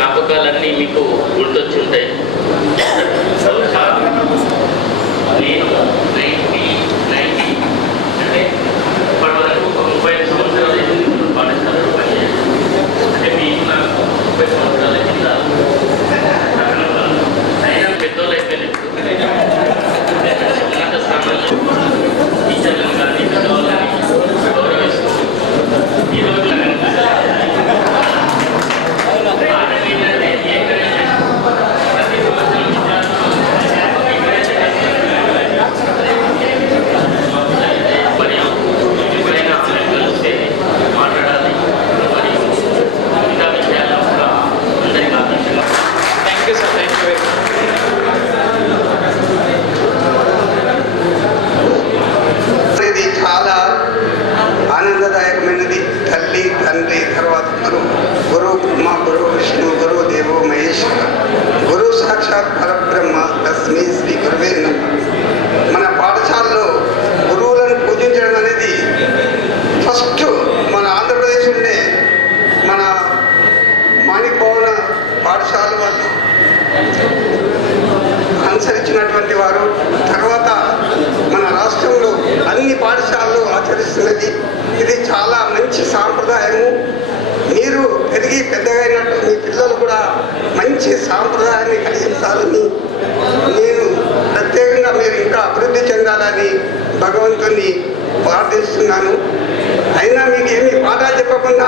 జ్ఞాపకాలన్నీ మీకు గుర్తొచ్చుంటాయి. అంటే ఇప్పటి వరకు 35 సంవత్సరాలు పాఠశాలలో పనిచేయాలి. అంటే మీకు నాకు 30 సంవత్సరాల కింద అయినా పెద్దోళ్ళు అయిపోయినప్పుడు ఉన్నత స్థానాల్లో టీచర్లను కానీ పెద్దవాళ్ళని గౌరవిస్తూ ఈరోజు మన పాఠశాలలో గురువులను పూజించడం అనేది ఫస్ట్ మన ఆంధ్రప్రదేశ్లోనే మన మాణిక్భవన పాఠశాల వాళ్ళు అనుసరించినటువంటి వారు. తర్వాత మన రాష్ట్రంలో అన్ని పాఠశాలలు ఆచరిస్తున్నది. ఇది చాలా మంచి సాంప్రదాయము. మీరు పెరిగి పెద్దగా అయినట్టు మీ పిల్లలు కూడా మంచి సాంప్రదాయాన్ని కలిగించాలని నేను ప్రత్యేకంగా మీరు ఇంకా అభివృద్ధి చెందాలని భగవంతుని ప్రార్థిస్తున్నాను. అయినా మీకు ఏమి పాఠాలు చెప్పకుండా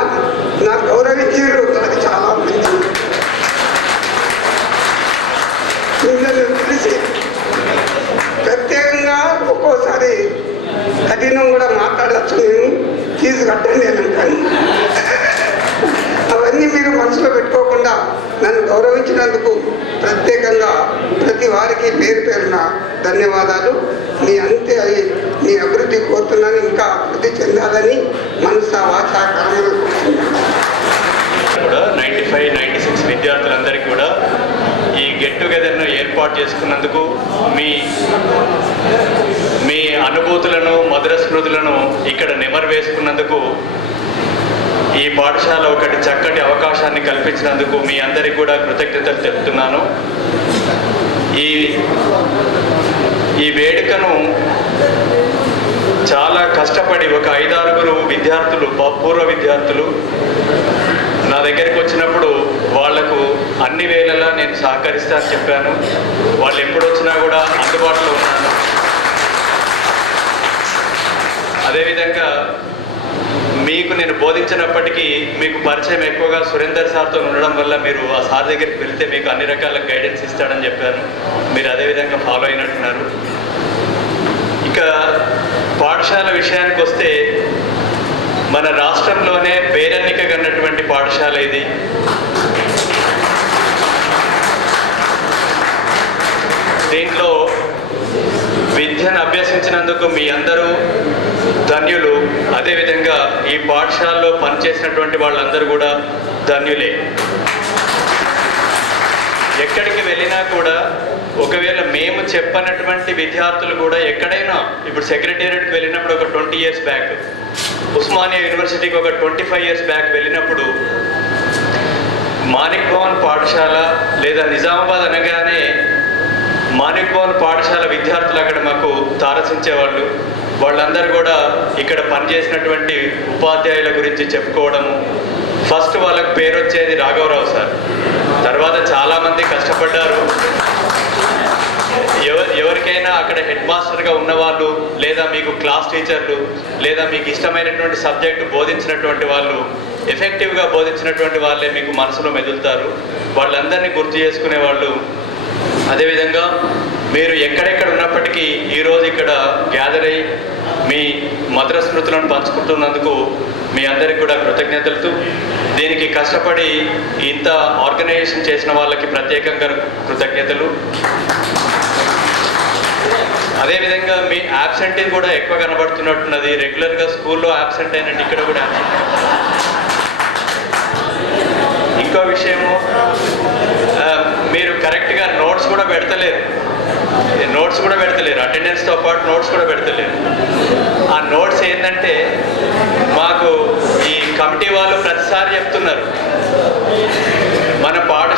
నాకు గౌరవించారు, అది చాలా మంచి. పిల్లలు తెలిసి ప్రత్యేకంగా ఒక్కోసారి కఠినం కూడా మాట్లాడచ్చు. నేను ఫీజు కట్టండి అని అంటాను. అవన్నీ మీరు మనసులో పెట్టుకోకుండా నన్ను గౌరవించినందుకు ప్రత్యేకంగా ప్రతి వారికి పేరు పేరున ధన్యవాదాలు. మీ అంతే మీ అభివృద్ధి కోరుతున్నాను. ఇంకా అభివృద్ధి చెందాలని మనసా వాచ కర్మలు కూడా 95, 96 విద్యార్థులందరికీ కూడా ఈ గెట్ టుగెదర్ను ఏర్పాటు చేసుకున్నందుకు మీ అనుభూతులను మధుర స్మృతులను ఇక్కడ నెమరు వేసుకున్నందుకు ఈ పాఠశాల ఒకటి చక్కటి అవకాశాన్ని కల్పించినందుకు మీ అందరికీ కూడా కృతజ్ఞతలు చెప్తున్నాను. ఈ వేడుకను చాలా కష్టపడి ఒక 5-6 విద్యార్థులు, పూర్వ విద్యార్థులు నా దగ్గరికి వచ్చినప్పుడు వాళ్లకు అన్ని వేళలా నేను సహకరిస్తానని చెప్పాను. వాళ్ళు ఎప్పుడు వచ్చినా కూడా అందుబాటులో ఉన్నాను. అదేవిధంగా మీకు నేను బోధించినప్పటికీ మీకు పరిచయం ఎక్కువగా సురేందర్ సార్తో ఉండడం వల్ల మీరు ఆ సార్ దగ్గరికి వెళ్తే మీకు అన్ని రకాల గైడెన్స్ ఇస్తాడని చెప్పాను. మీరు అదేవిధంగా ఫాలో అయినట్టున్నారు. ఇక పాఠశాల విషయానికి వస్తే మన రాష్ట్రంలోనే పేరెన్నికగన్నటువంటి పాఠశాల ఇది. దీంట్లో విద్యను అభ్యసించినందుకు మీ అందరూ ధన్యులు. అదేవిధంగా ఈ పాఠశాలలో పనిచేసినటువంటి వాళ్ళందరూ కూడా ధన్యులే. ఎక్కడికి వెళ్ళినా కూడా ఒకవేళ మేము చెప్పనటువంటి విద్యార్థులు కూడా ఎక్కడైనా, ఇప్పుడు సెక్రటేరియట్కి వెళ్ళినప్పుడు ఒక 20 ఇయర్స్ బ్యాక్, ఉస్మానియా యూనివర్సిటీకి ఒక 25 ఇయర్స్ బ్యాక్ వెళ్ళినప్పుడు మాణిక్భవన్ పాఠశాల లేదా నిజామాబాద్ అనగానే మాణిక్భవన్ పాఠశాల విద్యార్థులు అక్కడ మాకు తారసించేవాళ్ళు. వాళ్ళందరూ కూడా ఇక్కడ పనిచేసినటువంటి ఉపాధ్యాయుల గురించి చెప్పుకోవడము. ఫస్ట్ వాళ్ళకు పేరు వచ్చేది రాఘవరావు సార్. తర్వాత చాలామంది కష్టపడ్డారు. ఎవరికైనా అక్కడ హెడ్ మాస్టర్గా ఉన్నవాళ్ళు లేదా మీకు క్లాస్ టీచర్లు లేదా మీకు ఇష్టమైనటువంటి సబ్జెక్టు బోధించినటువంటి వాళ్ళు, ఎఫెక్టివ్గా బోధించినటువంటి వాళ్ళే మీకు మనసులో మెదులుతారు. వాళ్ళందరినీ గుర్తు చేసుకునే వాళ్ళు. అదేవిధంగా మీరు ఎక్కడెక్కడ ఉన్నప్పటికీ ఈరోజు ఇక్కడ గ్యాదర్ అయ్యి మీ మధుర స్మృతులను పంచుకుంటున్నందుకు మీ అందరికీ కూడా కృతజ్ఞతలు. దీనికి కష్టపడి ఇంత ఆర్గనైజేషన్ చేసిన వాళ్ళకి ప్రత్యేకంగా కృతజ్ఞతలు. అదేవిధంగా మీ యాబ్సెంటీ కూడా ఎక్కువ కనబడుతున్నట్టున్నది. రెగ్యులర్గా స్కూల్లో యాబ్సెంట్ అయినట్టు ఇక్కడ కూడా యాబ్సెంట్. ఇంకో విషయము, మీరు కరెక్ట్గా నోట్స్ కూడా పెడతలేరు. అటెండెన్స్తో పాటు నోట్స్ కూడా పెడతలేరు. ఆ నోట్స్ ఏంటంటే మాకు ఈ కమిటీ వాళ్ళు ప్రతిసారి చెప్తున్నారు, మన పాఠ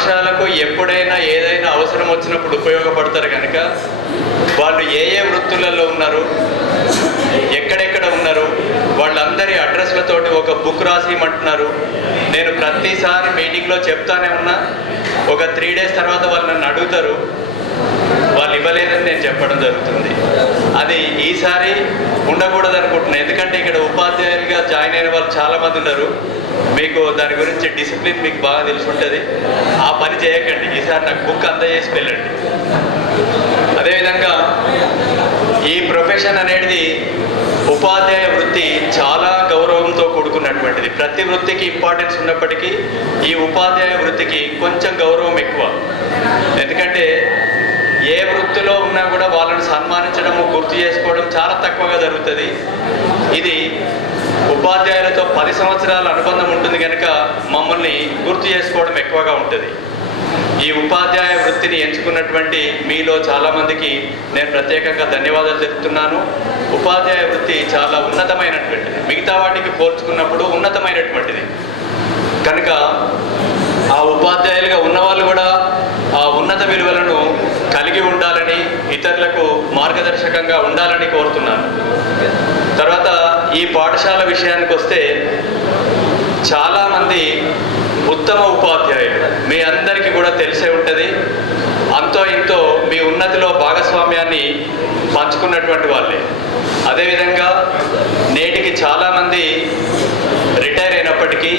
పిల్లలకు ఎప్పుడైనా ఏదైనా అవసరం వచ్చినప్పుడు ఉపయోగపడతారు కనుక వాళ్ళు ఏ ఏ వృత్తులలో ఉన్నారు, ఎక్కడెక్కడ ఉన్నారు, వాళ్ళందరి అడ్రస్లతోటి ఒక బుక్ రాసిమంటున్నారు. నేను ప్రతిసారి మీటింగ్లో చెప్తానే ఉన్నా. ఒక 3 days తర్వాత వాళ్ళు నన్ను అడుగుతారు, వాళ్ళు ఇవ్వలేదని నేను చెప్పడం జరుగుతుంది. అది ఈసారి ఉండకూడదు అనుకుంటున్నాను. ఎందుకంటే ఇక్కడ ఉపాధ్యాయులుగా జాయిన్ అయిన వాళ్ళు చాలామంది ఉన్నారు. మీకు దాని గురించి డిసిప్లిన్ మీకు బాగా తెలిసి ఉంటుంది. ఆ పని చేయకండి. ఈసారి నాకు బుక్ అందజేసి వెళ్ళండి. అదేవిధంగా ఈ ప్రొఫెషన్ అనేది ఉపాధ్యాయ వృత్తి చాలా గౌరవంతో కూడుకున్నటువంటిది. ప్రతి వృత్తికి ఇంపార్టెన్స్ ఉన్నప్పటికీ ఈ ఉపాధ్యాయ వృత్తికి కొంచెం గౌరవం ఎక్కువ. ఎందుకంటే ఏ వృత్తిలో ఉన్నా కూడా వాళ్ళని సన్మానించడము, గుర్తు చేసుకోవడం చాలా తక్కువగా జరుగుతుంది. ఇది ఉపాధ్యాయులతో 10 సంవత్సరాల అనుబంధం ఉంటుంది కనుక మమ్మల్ని గుర్తు చేసుకోవడం ఎక్కువగా ఉంటుంది. ఈ ఉపాధ్యాయ వృత్తిని ఎంచుకున్నటువంటి మీలో చాలామందికి నేను ప్రత్యేకంగా ధన్యవాదాలు తెలుపుతున్నాను. ఉపాధ్యాయ వృత్తి చాలా ఉన్నతమైనటువంటిది, మిగతా వాటికి పోల్చుకున్నప్పుడు ఉన్నతమైనటువంటిది కనుక ఆ ఉపాధ్యాయులుగా ఉన్నవాళ్ళు కూడా ఆ ఉన్నత విలువలను కలిగి ఉండాలని, ఇతరులకు మార్గదర్శకంగా ఉండాలని కోరుతున్నాను. తర్వాత ఈ పాఠశాల విషయానికి వస్తే చాలామంది ఉత్తమ ఉపాధ్యాయులు మీ అందరికీ కూడా తెలిసే ఉంటుంది. అంతో ఇంతో మీ ఉన్నతిలో భాగస్వామ్యాన్ని పంచుకున్నటువంటి వాళ్ళే. అదేవిధంగా నేటికి చాలామంది రిటైర్ అయినప్పటికీ,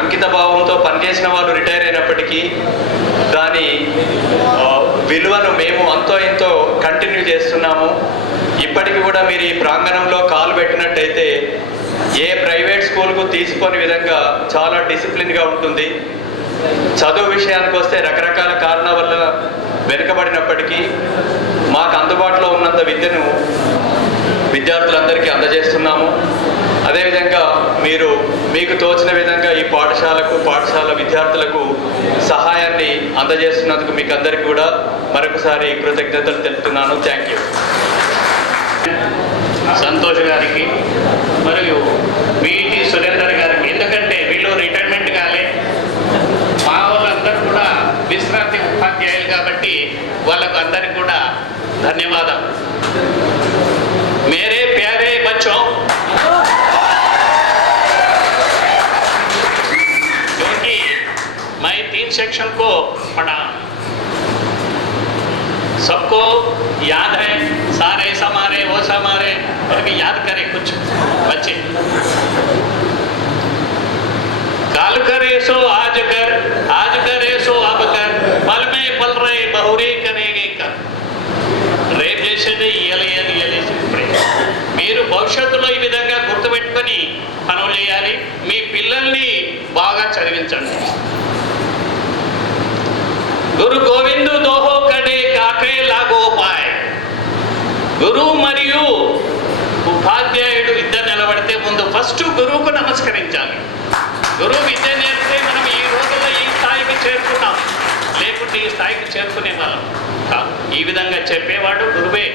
అంకిత భావంతో పనిచేసిన వాళ్ళు రిటైర్ అయినప్పటికీ దాని విలువను మేము అంతో ఇంతో కంటిన్యూ చేస్తున్నాము. ఇప్పటికి కూడా మీరు ఈ ప్రాంగణంలో కాలు పెట్టినట్టయితే ఏ ప్రైవేట్ స్కూల్కు తీసుకొని విధంగా చాలా డిసిప్లిన్గా ఉంటుంది. చదువు విషయానికి వస్తే రకరకాల కారణాల వల్ల వెనుకబడినప్పటికీ మాకు అందుబాటులో ఉన్నంత విద్యను విద్యార్థులందరికీ అందజేస్తున్నాము. అదేవిధంగా మీకు తోచిన విధంగా ఈ పాఠశాల విద్యార్థులకు సహాయాన్ని అందజేస్తున్నందుకు మీకు అందరికీ కూడా మరొకసారి కృతజ్ఞతలు తెలుపుతున్నాను. Thank you. సంతోష్ గారికి మరియు వీటి సురేందర్ గారికి, ఎందుకంటే వీళ్ళు రిటైర్మెంట్ కాలే, మా వాళ్ళందరూ కూడా విశ్రాంతి ఉపాధ్యాయులు కాబట్టి వాళ్ళకు అందరికి కూడా ధన్యవాదాలు. मेरे प्यारे बच्चों, क्योंकि मैं 3 सेक्शन को पढ़ा, सबको याद है, सारे ऐसा मारे वो सा मारे, और भी याद करें कुछ बच्चे। काल करे सो आज करे सो अब कर, पल में पल रहे बहुरे करेंगे कर, రేపు చేసేది ఇయ్యాలి ఇప్పుడే. మీరు భవిష్యత్తులో ఈ విధంగా గుర్తుపెట్టుకొని పనులు చేయాలి. మీ పిల్లల్ని బాగా చదివించండి. గురు గోవిందు దోహో కడే కాకే లాగోపాయ్. గురువు మరియు ఉపాధ్యాయుడు ఇద్దరు నిలబడితే ముందు ఫస్ట్ గురువుకు నమస్కరించాలి. గురువు విద్య నేర్పితే మనం ఈ రోజుల్లో ఈ స్థాయికి చేరుకున్నాం, లేకుంటే ఈ స్థాయికి చేరుకునే వాళ్ళం. ఈ విధంగా చెప్పేవాడు గురువే.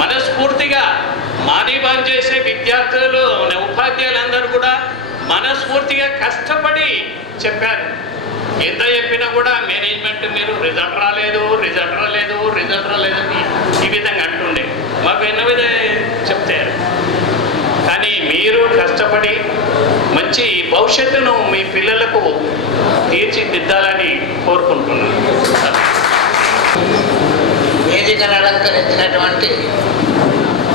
మనస్ఫూర్తిగా మానీభావం చేసే విద్యార్థులు, ఉపాధ్యాయులందరూ కూడా మనస్ఫూర్తిగా కష్టపడి చెప్పారు. ఎంత చెప్పినా కూడా మేనేజ్మెంట్ మీరు రిజల్ట్ రాలేదు ఈ విధంగా అంటుండే, మాకు ఎన్నో చెప్తారు. కానీ మీరు కష్టపడి మంచి భవిష్యత్తును మీ పిల్లలకు తీర్చిదిద్దాలని కోరుకుంటున్నాను. వేదికను అలంకరించినటువంటి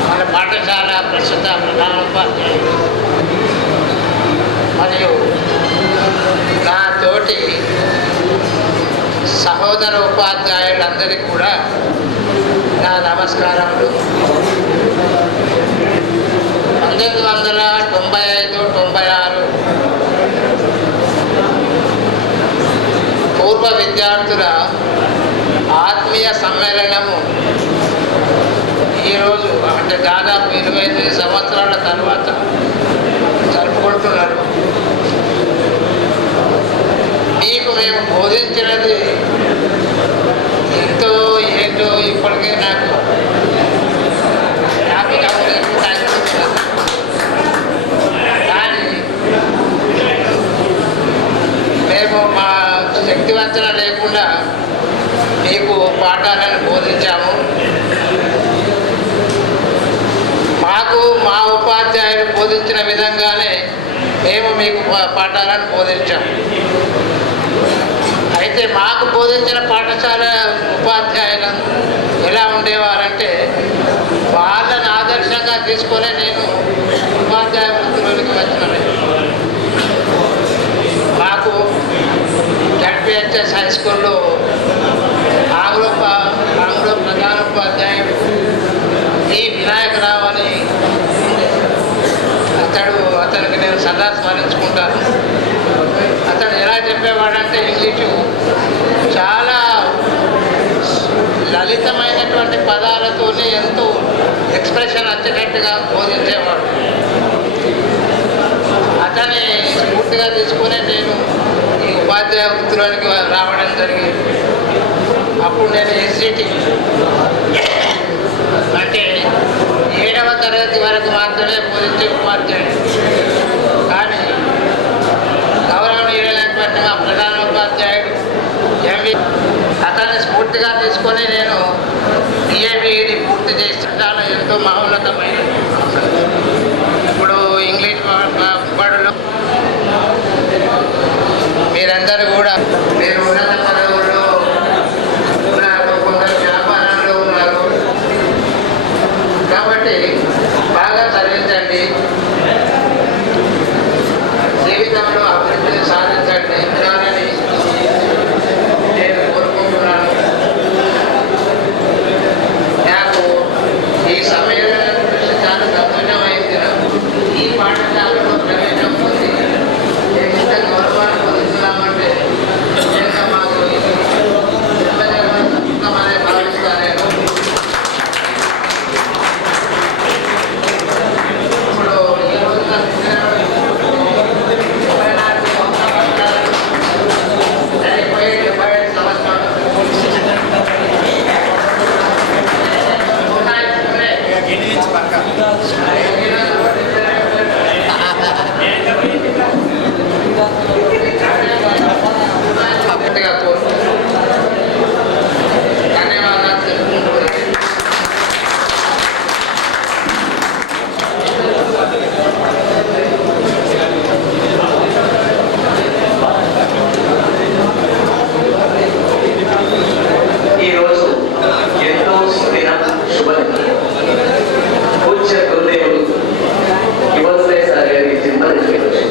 మన పాఠశాల ప్రస్తుత ప్రధానోపాధ్యాయులు మరియు నా తోటి సహోదర ఉపాధ్యాయులందరికీ కూడా నా నమస్కారములు. 1995-96 పూర్వ విద్యార్థుల ఆత్మీయ సమ్మేళనము ఈరోజు అంటే దాదాపు 25 సంవత్సరాల తర్వాత జరుపుకుంటున్నారు. మీకు మేము బోధించినది ఎంతో ఏంటో ఇప్పటికే నాకు హ్యాపీ అనిపిస్తున్నది. కానీ మేము మా శక్తివంచన లేకుండా బోధించిన విధంగానే మేము మీకు పాఠాలను బోధించాము. అయితే మాకు బోధించిన పాఠశాల ఉపాధ్యాయులు ఎలా ఉండేవారంటే వాళ్ళని ఆదర్శంగా తీసుకొని నేను ఉపాధ్యాయ వృత్తిలోనికి వచ్చినాను. మాకు జడ్పిహెచ్ఎస్ హై స్కూల్లో ఆంగ్ల ప్రధాన ఉపాధ్యాయుడు ఈ వినాయకరావు అని అతనికి నేను సదా స్మరించుకుంటాను. అతను ఎలా చెప్పేవాడంటే ఇంగ్లీషు చాలా లలితమైనటువంటి పదాలతోనే ఎంతో ఎక్స్ప్రెషన్ వచ్చేటట్టుగా బోధించేవాడు. అతన్ని స్ఫూర్తిగా తీసుకుని నేను ఈ ఉపాధ్యాయ వృత్తిలోనికి రావడం జరిగింది. అప్పుడు నేను ఎస్సిటి అంటే 7వ తరగతి వరకు మాత్రమే బోధించే ఉపాధ్యాయుడు. కానీ గౌరవనీయులైనటువంటి మా ప్రధాన ఉపాధ్యాయుడు ఎంవి అతన్ని స్ఫూర్తిగా తీసుకొని నేను బిఏబిఈడి పూర్తి చేసి చాలా ఎంతో మహోన్నతమైనది. ఇప్పుడు ఇంగ్లీష్ బడులు మీరందరూ కూడా మీరు ఉన్నత పదవుల్లో ఉన్నారు, కొందరు వ్యాపారంలో ఉన్నారు. కాబట్టి బాగా చదివించండి, జీవితంలో అభివృద్ధిని సాధించండి అని నేను కోరుకుంటున్నాను. నాకు ఈ సమ్మేళనం కృషి చాలా సంతోషమైంది. ఈ పాఠశాలలో ప్రవేశం పొంది నేను ఇంత గౌరవాన్ని పొందుతున్నామంటే నిజంగా మాకు జన్మజన్మనే భావిస్తాను నేను. ఇప్పుడు ఈ రోజున 24 సంవత్సరాలు చనిపోయి 75 సంవత్సరాలు పూర్తిగా కోరుకుంటున్నాను. ధన్యవాదాలు తెలుపుకుంటున్నాను. ఈరోజు ఎంతో స్థిర శుభదినం. పూజ్య గురుదేవుడు యువోదయ సార్ గారి జన్మదినం ఈరోజు.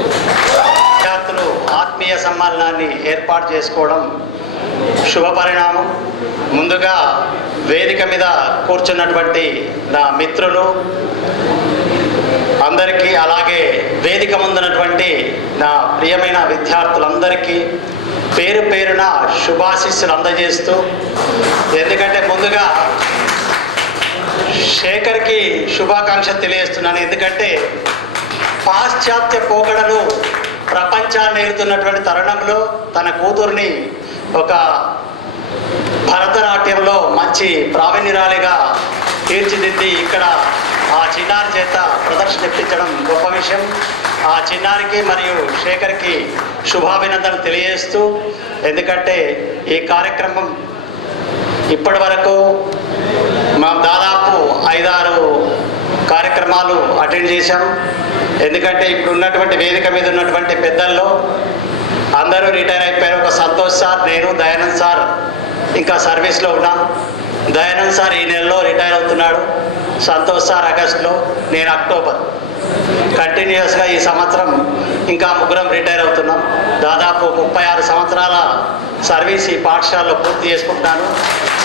విద్యార్థులు ఆత్మీయ సమ్మేళనాన్ని ఏర్పాటు చేసుకోవడం శుభ పరిణామం. ముందుగా వేదిక మీద కూర్చున్నటువంటి నా మిత్రులు అందరికీ, అలాగే వేదిక ముందున్నటువంటి నా ప్రియమైన విద్యార్థులందరికీ పేరు పేరున శుభాశీస్సులు అందజేస్తూ, ఎందుకంటే ముందుగా శేఖర్కి శుభాకాంక్షలు తెలియజేస్తున్నాను. ఎందుకంటే పాశ్చాత్య పోకడలు ప్రపంచాన్ని ఏలుతున్నటువంటి తరుణంలో తన కూతుర్ని ఒక భరతనాట్యంలో మంచి ప్రావీణ్యురాలిగా తీర్చిదిద్ది ఇక్కడ ఆ చిన్నారి చేత ప్రదర్శన ఇప్పించడం గొప్ప విషయం. ఆ చిన్నారికి మరియు శేఖర్కి శుభాభినందనలు తెలియజేస్తూ, ఎందుకంటే ఈ కార్యక్రమం ఇప్పటి వరకు మనం దాదాపు 5-6 కార్యక్రమాలు అటెండ్ చేశాం. ఎందుకంటే ఇప్పుడు ఉన్నటువంటి వేదిక మీద ఉన్నటువంటి పెద్దల్లో అందరూ రిటైర్ అయిపోయారు. ఒక సంతోష్ సార్, నేను, దయానంద్ సార్ ఇంకా సర్వీస్లో ఉన్నాం. దయానంద్ సార్ ఈ నెలలో రిటైర్ అవుతున్నాడు, సంతోష్ సార్ ఆగస్టులో, నేను అక్టోబర్. కంటిన్యూస్గా ఈ సంవత్సరం ఇంకా ముగ్గురం రిటైర్ అవుతున్నాం. దాదాపు 36 సంవత్సరాల సర్వీస్ ఈ పాఠశాలలో పూర్తి చేసుకుంటున్నాను.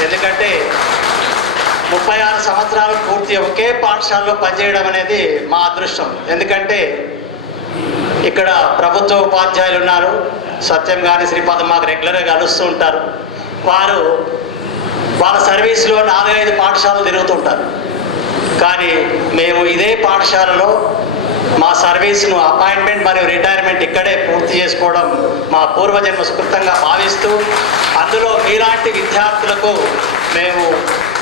ఎందుకంటే 36 సంవత్సరాలు పూర్తి ఒకే పాఠశాలలో పనిచేయడం అనేది మా అదృష్టం. ఎందుకంటే ఇక్కడ ప్రభుత్వ ఉపాధ్యాయులు ఉన్నారు, సత్యం కానీ శ్రీపాదం మాకు రెగ్యులర్గా కలుస్తూ ఉంటారు. వారు వాళ్ళ సర్వీస్లో 4-5 పాఠశాలలు తిరుగుతుంటారు. కానీ మేము ఇదే పాఠశాలలో మా సర్వీస్ను అపాయింట్మెంట్ మరియు రిటైర్మెంట్ ఇక్కడే పూర్తి చేసుకోవడం మా పూర్వజన్మ సుకృతంగా భావిస్తూ, అందులో మీలాంటి విద్యార్థులకు మేము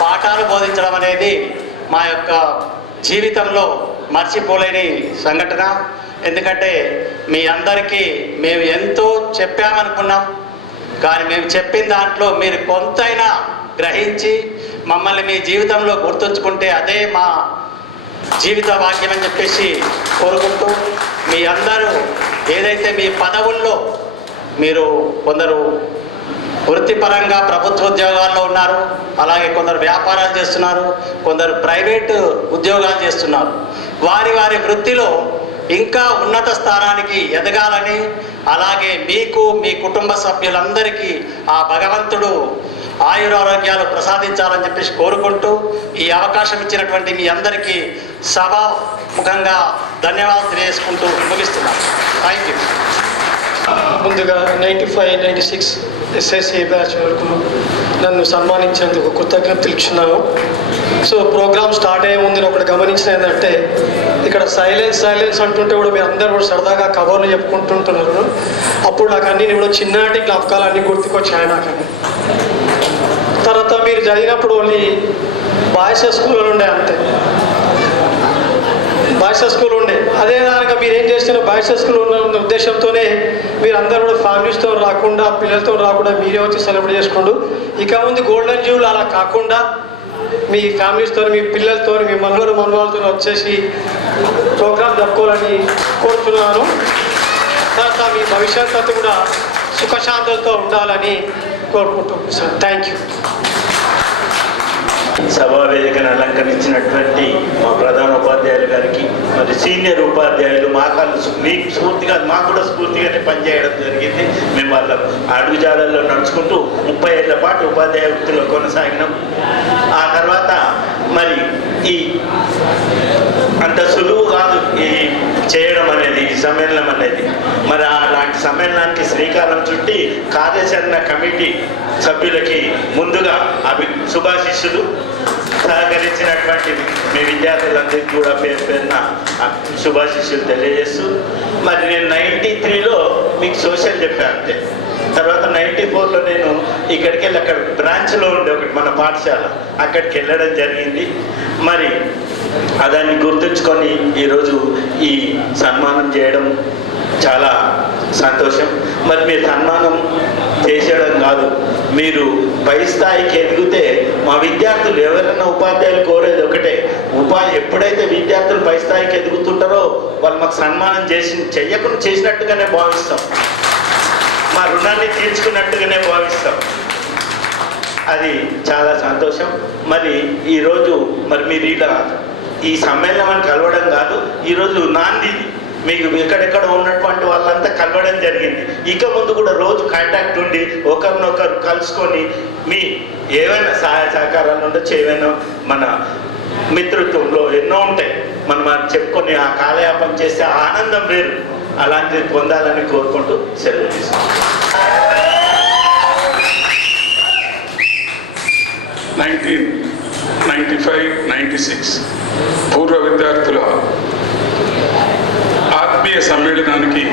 పాఠాలు బోధించడం అనేది మా యొక్క జీవితంలో మర్చిపోలేని సంఘటన. ఎందుకంటే మీ అందరికీ మేము ఎంతో చెప్పామనుకున్నాం, కానీ మేము చెప్పిన దాంట్లో మీరు కొంతైనా గ్రహించి మమ్మల్ని మీ జీవితంలో గుర్తుంచుకుంటే అదే మా జీవిత భాగ్యం అని చెప్పేసి కోరుకుంటూ, మీ అందరూ ఏదైతే మీ పదవుల్లో మీరు కొందరు వృత్తిపరంగా ప్రభుత్వ ఉద్యోగాల్లో ఉన్నారు, అలాగే కొందరు వ్యాపారాలు చేస్తున్నారు, కొందరు ప్రైవేటు ఉద్యోగాలు చేస్తున్నారు. వారి వారి వృత్తిలో ఇంకా ఉన్నత స్థానానికి ఎదగాలని, అలాగే మీకు మీ కుటుంబ సభ్యులందరికీ ఆ భగవంతుడు ఆయురారోగ్యాలు ప్రసాదించాలని చెప్పేసి కోరుకుంటూ, ఈ అవకాశం ఇచ్చినటువంటి మీ అందరికీ సభాముఖంగా ధన్యవాదాలు తెలియజేసుకుంటూ ముగిస్తున్నాను. Thank you. ముందుగా 95-96 ఎస్ఎస్ఏ బ్యాచ్ వరకు నన్ను సన్మానించేందుకు కృతజ్ఞతలు తెలుపుతున్నాను. సో ప్రోగ్రామ్ స్టార్ట్ అయ్యే ముందు ఒకటి గమనించిన ఏంటంటే, ఇక్కడ సైలెన్స్ అంటుంటే కూడా మీరు అందరూ కూడా సరదాగా కవర్లు చెప్పుకుంటుంటున్నారు. అప్పుడు నాకు అన్ని కూడా చిన్నటి జ్ఞాపకాలు అన్నీ గుర్తుకొచ్చాయి నాకు. తర్వాత మీరు చదివినప్పుడు ఓన్లీ బాయ్స్ స్కూల్లో ఉండే, అంతే బాయ్స్ స్కూల్ ఉండే. అదే దానిగా మీరు ఏం చేస్తున్నారు, బాయ్స్ స్కూల్ ఉన్న ఉద్దేశంతోనే మీరు అందరూ కూడా ఫ్యామిలీస్తో రాకుండా, పిల్లలతో రాకుండా మీరే వచ్చి సెలబ్రేట్ చేసుకోండు. ఇక ముందు గోల్డెన్ జూబ్లీ అలా కాకుండా మీ ఫ్యామిలీస్తో, మీ పిల్లలతో, మీ మనవాళ్ళతో వచ్చేసి ప్రోగ్రాం జరుపుకోవాలని కోరుతున్నాను. తర్వాత మీ భవిష్యత్తు కూడా సుఖశాంతులతో ఉండాలని కోరుకుంటున్నాను. Thank you. సభా వేదికను అలంకరించినటువంటి మా ప్రధాన ఉపాధ్యాయులు గారికి, మరి సీనియర్ ఉపాధ్యాయులు మీకు స్ఫూర్తిగా, మాకు కూడా స్ఫూర్తిగానే పనిచేయడం జరిగింది. మేము వాళ్ళ అడుగుజాడల్లో నడుచుకుంటూ 30 ఏళ్ల పాటు ఉపాధ్యాయ వృత్తిలో కొనసాగినాం. ఆ తర్వాత మరి ఈ అంత సులువు కాదు ఈ చేయడం అనేది, ఈ సమ్మేళనం అనేది. మరి అలాంటి సమ్మేళనానికి శ్రీకారం చుట్టి కార్యాచరణ కమిటీ సభ్యులకి ముందుగా శుభాశిస్సులు. సహకరించినటువంటి మీ విద్యార్థులందరికీ కూడా పేరు పేరున శుభాశిస్సులు తెలియజేస్తూ, మరి నేను 93లో మీకు సోషల్ చెప్పాను అంతే. తర్వాత 94లో నేను ఇక్కడికి వెళ్ళి, అక్కడ బ్రాంచ్లో ఉండే ఒకటి మన పాఠశాల, అక్కడికి వెళ్ళడం జరిగింది. మరి దాన్ని గుర్తుంచుకొని ఈరోజు ఈ సన్మానం చేయడం చాలా సంతోషం. మరి మీరు సన్మానం చేసేయడం కాదు, మీరు పై స్థాయికి ఎదిగితే మా విద్యార్థులు ఎవరైనా ఉపాధ్యాయులు కోరేది ఒకటే, ఎప్పుడైతే విద్యార్థులు పై స్థాయికి ఎదుగుతుంటారో వాళ్ళు మాకు సన్మానం చెయ్యకుండా చేసినట్టుగానే భావిస్తాం, మా రుణాన్ని తీర్చుకున్నట్టుగానే భావిస్తాం. అది చాలా సంతోషం. మరి ఈరోజు మరి మీరు ఇలా ఈ సమ్మేళనాన్ని కలవడం కాదు, ఈరోజు నాంది మీకు ఎక్కడెక్కడ ఉన్నటువంటి వాళ్ళంతా కలవడం జరిగింది. ఇక ముందు కూడా రోజు కాంటాక్ట్ ఉండి ఒకరినొకరు కలుసుకొని మీ ఏవైనా సహాయ సహకారాలు ఉండొచ్చు, ఏవైనా మన మిత్రత్వంలో ఎన్నో ఉంటాయి, మనం చెప్పుకొని ఆ కాలయాపన చేస్తే ఆనందం వేరు. అలాంటిది పొందాలని కోరుకుంటూ సెలవు తీసుకుంటాం. 1995-96 పూర్వ విద్యార్థుల ఆత్మీయ సమ్మేళనానికి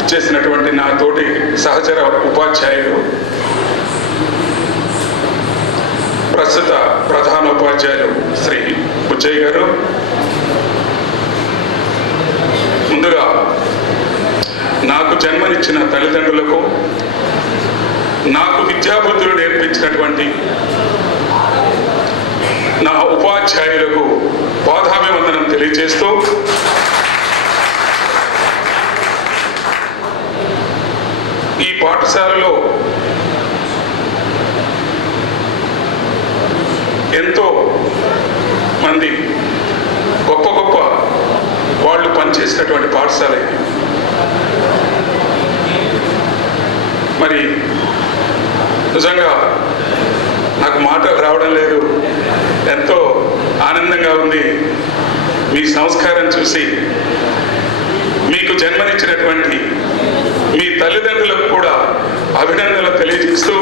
ఇచ్చేసినటువంటి నా తోటి సహచర ఉపాధ్యాయులు, ప్రస్తుత ప్రధాన ఉపాధ్యాయులు శ్రీ బుచ్చయ్య గారు, ముందుగా నాకు జన్మనిచ్చిన తల్లిదండ్రులకు, నాకు విద్యాబుద్ధులు నేర్పించినటువంటి నా ఉపాధ్యాయులకు పాదాభివందనం తెలియజేస్తూ, ఈ పాఠశాలలో ఎంతో మంది గొప్ప గొప్ప వాళ్ళు పనిచేసినటువంటి పాఠశాల ఇది. మరి నిజంగా నాకు మాటలు రావడం లేదు, ఎంతో ఆనందంగా ఉంది మీ సంస్కారం చూసి. మీకు జన్మనిచ్చినటువంటి మీ తల్లిదండ్రులకు కూడా అభినందనలు తెలియజేస్తూ,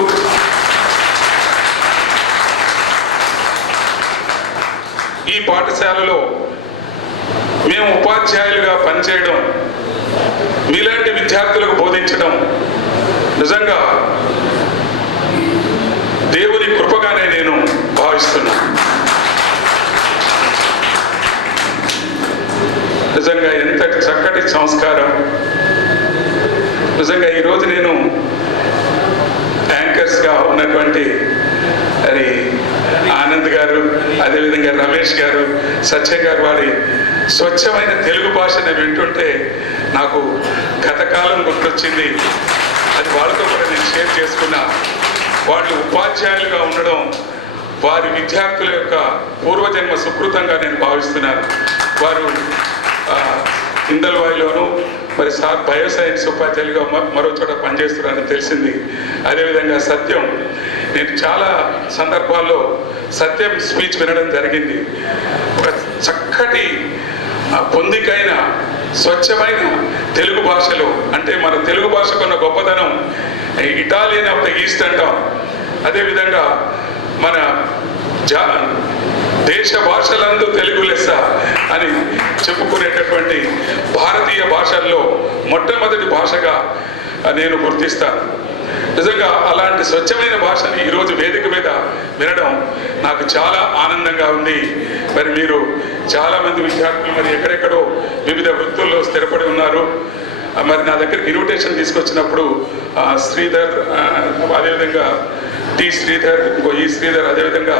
ఈ పాఠశాలలో మేము ఉపాధ్యాయులుగా పనిచేయడం, మీలాంటి విద్యార్థులకు బోధించడం నిజంగా దేవుని కృపగానే నేను భావిస్తున్నాను. నిజంగా ఎంతటి చక్కటి సంస్కారం. నిజంగా ఈరోజు నేను యాంకర్స్గా ఉన్నటువంటి అది ఆనంద్ గారు, అదేవిధంగా రమేష్ గారు, సత్య గారు వారి స్వచ్ఛమైన తెలుగు భాషను వింటుంటే నాకు గతకాలం గుర్తొచ్చింది. అది వాళ్ళతో కూడా నేను షేర్ చేసుకున్నా. వాళ్ళు ఉపాధ్యాయులుగా ఉండడం వారి విద్యార్థుల యొక్క పూర్వజన్మ సుకృతంగా నేను భావిస్తున్నాను. వారు ఇందల్వాయిలోను మరి బయోసైన్స్ ఉపాధ్యాయులుగా మరో చోట పనిచేస్తున్నారని తెలిసింది. అదేవిధంగా సత్యం, నేను చాలా సందర్భాల్లో సత్యం స్పీచ్ వినడం జరిగింది. ఒక చక్కటి పొందికైన స్వచ్ఛమైన తెలుగు భాషలో, అంటే మన తెలుగు భాషకున్న గొప్పతనం ఇటాలియన్ ఆఫ్ ద ఈస్ట్ అంటాం. అదేవిధంగా మన దేశ భాషలందు తెలుగు లెస్స అని చెప్పుకునేటటువంటి భారతీయ భాషల్లో మొట్టమొదటి భాషగా నేను గుర్తిస్తాను. నిజంగా అలాంటి స్వచ్ఛమైన భాషని ఈరోజు వేదిక మీద వినడం నాకు చాలా ఆనందంగా ఉంది. మరి మీరు చాలామంది విద్యార్థులు మరి ఎక్కడెక్కడో వివిధ వృత్తుల్లో స్థిరపడి ఉన్నారు. మరి నా దగ్గరికి ఇన్విటేషన్ తీసుకొచ్చినప్పుడు శ్రీధర్, అదేవిధంగా టి శ్రీధర్, ఇంకో ఈ శ్రీధర్, అదేవిధంగా